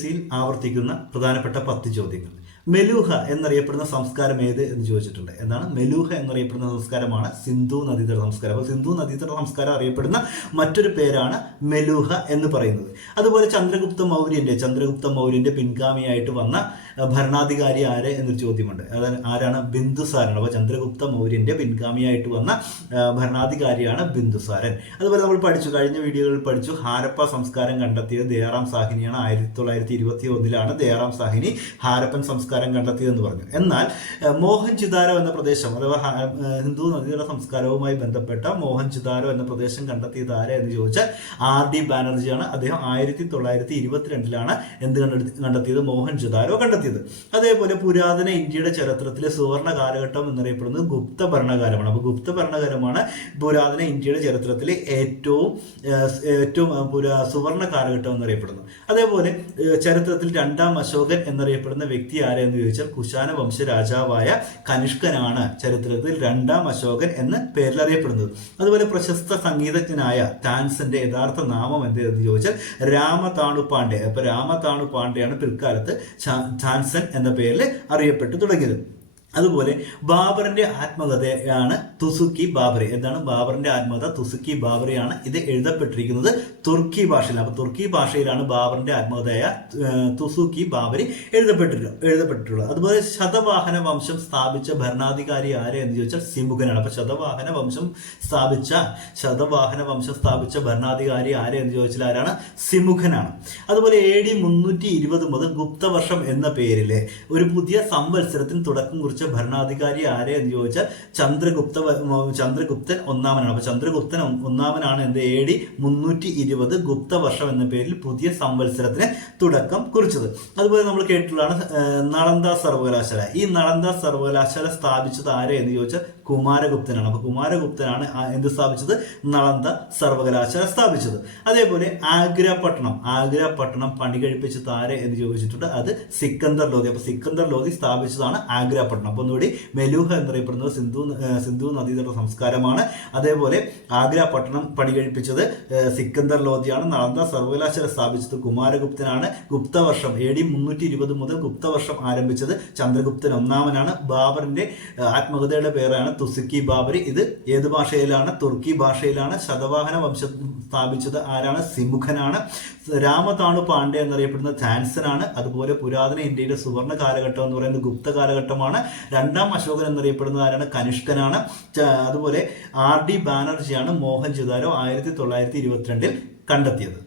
PSC ആവർത്തിക്കുന്ന പ്രധാനപ്പെട്ട 10 ചോദ്യങ്ങൾ. മെലൂഹ എന്നറിയപ്പെടുന്ന സംസ്കാരം ഏത് എന്ന് ചോദിച്ചിട്ടുണ്ട്. എന്താണ് മെലൂഹ എന്നറിയപ്പെടുന്ന സംസ്കാരമാണ് സിന്ധു നദീതട സംസ്കാരം. അപ്പോൾ സിന്ധു നദീതട സംസ്കാരം അറിയപ്പെടുന്ന മറ്റൊരു പേരാണ് മെലൂഹ എന്ന് പറയുന്നത്. അതുപോലെ ചന്ദ്രഗുപ്ത മൗര്യന്റെ പിൻഗാമിയായിട്ട് വന്ന ഭരണാധികാരി ആര് എന്നൊരു ചോദ്യമുണ്ട്. അതായത് ആരാണ്? ബിന്ദുസാരൻ. അപ്പോൾ ചന്ദ്രഗുപ്ത മൗര്യന്റെ പിൻഗാമിയായിട്ട് വന്ന ഭരണാധികാരിയാണ് ബിന്ദുസാരൻ. അതുപോലെ നമ്മൾ കഴിഞ്ഞ വീഡിയോകളിൽ പഠിച്ചു, ഹാരപ്പ സംസ്കാരം കണ്ടെത്തിയത് ദയാറാം സാഹിനിയാണ്. 1921 ദയാറാം സാഹിനി ഹാരപ്പൻ സംസ്കാരം കണ്ടെത്തിയതെന്ന് പറഞ്ഞു. എന്നാൽ മോഹൻജുദാരോ എന്ന പ്രദേശം, അഥവാ ഹിന്ദു നദിയുടെ സംസ്കാരവുമായി ബന്ധപ്പെട്ട മോഹൻജുദാരോ എന്ന പ്രദേശം കണ്ടെത്തിയത് ആരെ എന്ന് ചോദിച്ചാൽ RD ബാനർജിയാണ്. അദ്ദേഹം 1922 എന്ത് കണ്ടെത്തിയത്? മോഹൻജുദാരോ കണ്ടെത്തിയത്. അതേപോലെ പുരാതന ഇന്ത്യയുടെ ചരിത്രത്തിലെ സുവർണ കാലഘട്ടം എന്നറിയപ്പെടുന്നത് ഗുപ്ത ഭരണകാലമാണ്. അപ്പോൾ ഗുപ്ത ഭരണകാലമാണ് പുരാതന ഇന്ത്യയുടെ ചരിത്രത്തിലെ ഏറ്റവും സുവർണ കാലഘട്ടം എന്നറിയപ്പെടുന്നു. അതേപോലെ ചരിത്രത്തിൽ 2ാം അശോകൻ എന്നറിയപ്പെടുന്ന വ്യക്തി ആരെന്ന് ചോദിച്ചാൽ കുശാന വംശ രാജാവായ കനിഷ്കനാണ് ചരിത്രത്തിൽ 2ാം അശോകൻ എന്ന പേരിൽ അറിയപ്പെടുന്നത്. അതുപോലെ പ്രശസ്ത സംഗീതജ്ഞനായ താൻസന്റെ യഥാർത്ഥ നാമം എന്തെന്ന് ചോദിച്ചാൽ രാമതാണു പാണ്ഡെ. അപ്പൊ രാമതാണു പാണ്ഡെയാണ് പിൽക്കാലത്ത് താൻസൻ എന്ന പേരിൽ അറിയപ്പെട്ടു തുടങ്ങിയത്. അതുപോലെ ബാബറിന്റെ ആത്മകഥയാണ് തുസുക്കി ബാബറി. എന്താണ് ബാബറിന്റെ ആത്മകഥ? തുസുക്കി ബാബറിയാണ്. ഇത് എഴുതപ്പെട്ടിരിക്കുന്നത് തുർക്കി ഭാഷയിലാണ്. അപ്പൊ തുർക്കി ഭാഷയിലാണ് ബാബറിന്റെ ആത്മകഥയായ തുസുക്കി ബാബറി എഴുതപ്പെട്ടിട്ടുള്ളത്. അതുപോലെ ശതവാഹന വംശം സ്ഥാപിച്ച ഭരണാധികാരി ആര് എന്ന് ചോദിച്ചാൽ സിമുഖനാണ്. അപ്പൊ ശതവാഹന വംശം സ്ഥാപിച്ച ഭരണാധികാരി ആര് എന്ന് ചോദിച്ചാൽ ആരാണ്? സിമുഖനാണ്. അതുപോലെ AD 320 മുതൽ ഗുപ്തവർഷം എന്ന പേരിലെ ഒരു പുതിയ സംവത്സരത്തിന് തുടക്കം കുറിച്ച ഭരണാധികാരി ആരെ എന്ന് ചോദിച്ചാൽ ചന്ദ്രഗുപ്തൻ ഒന്നാമനാണ്. അപ്പൊ ചന്ദ്രഗുപ്തൻ ഒന്നാമനാണ് എന്ത് AD 320 ഗുപ്തവർഷം എന്ന പേരിൽ പുതിയ സംവത്സരത്തിന് തുടക്കം കുറിച്ചത്. അതുപോലെ നമ്മൾ കേട്ടിട്ടുള്ളതാണ് നളന്ദ സർവകലാശാല. ഈ നളന്ദ സർവകലാശാല സ്ഥാപിച്ചത് ആരെ എന്ന് ചോദിച്ചാൽ കുമാരഗുപ്തനാണ്. അപ്പൊ കുമാരഗുപ്തനാണ് എന്ത് സ്ഥാപിച്ചത്? നളന്ദ സർവകലാശാല സ്ഥാപിച്ചത്. അതേപോലെ ആഗ്ര പട്ടണം പണി കഴിപ്പിച്ചത് ആരെ എന്ന് ചോദിച്ചിട്ടുണ്ട്. അത് സിക്കന്ദർ ലോധി. അപ്പൊ സിക്കന്ദർ ലോധി സ്ഥാപിച്ചതാണ് ആഗ്ര പട്ടണം. അപ്പൊ ഒന്നുകൂടി മെലൂഹ എന്നറിയപ്പെടുന്നത് സിന്ധു നദീതട സംസ്കാരമാണ്. അതേപോലെ ആഗ്ര പട്ടണം പണി കഴിപ്പിച്ചത് സിക്കന്ദർ ലോധിയാണ്. നളന്ദ സർവകലാശാല സ്ഥാപിച്ചത് കുമാരഗുപ്തനാണ്. ഗുപ്തവർഷം AD 320 മുതൽ ഗുപ്തവർഷം ആരംഭിച്ചത് ചന്ദ്രഗുപ്തൻ ഒന്നാമനാണ്. ബാബറിന്റെ ആത്മകഥയുടെ പേരാണ് തുസുക്കി ബാബറി. ഇത് ഏത് ഭാഷയിലാണ്? തുർക്കി ഭാഷയിലാണ്. ശതവാഹന വംശം സ്ഥാപിച്ചത് ആരാണ്? സിമുഖനാണ്. രാമതാണു പാണ്ഡെ എന്നറിയപ്പെടുന്ന താൻസനാണ്. അതുപോലെ പുരാതന ഇന്ത്യയുടെ സുവർണ കാലഘട്ടം എന്ന് പറയുന്നത് ഗുപ്ത കാലഘട്ടമാണ്. 2ാം അശോകൻ എന്നറിയപ്പെടുന്നത് ആരാണ്? കനിഷ്കനാണ്. അതുപോലെ RD ബാനർജിയാണ് മോഹൻജുദാരോ 1922 കണ്ടെത്തിയത്.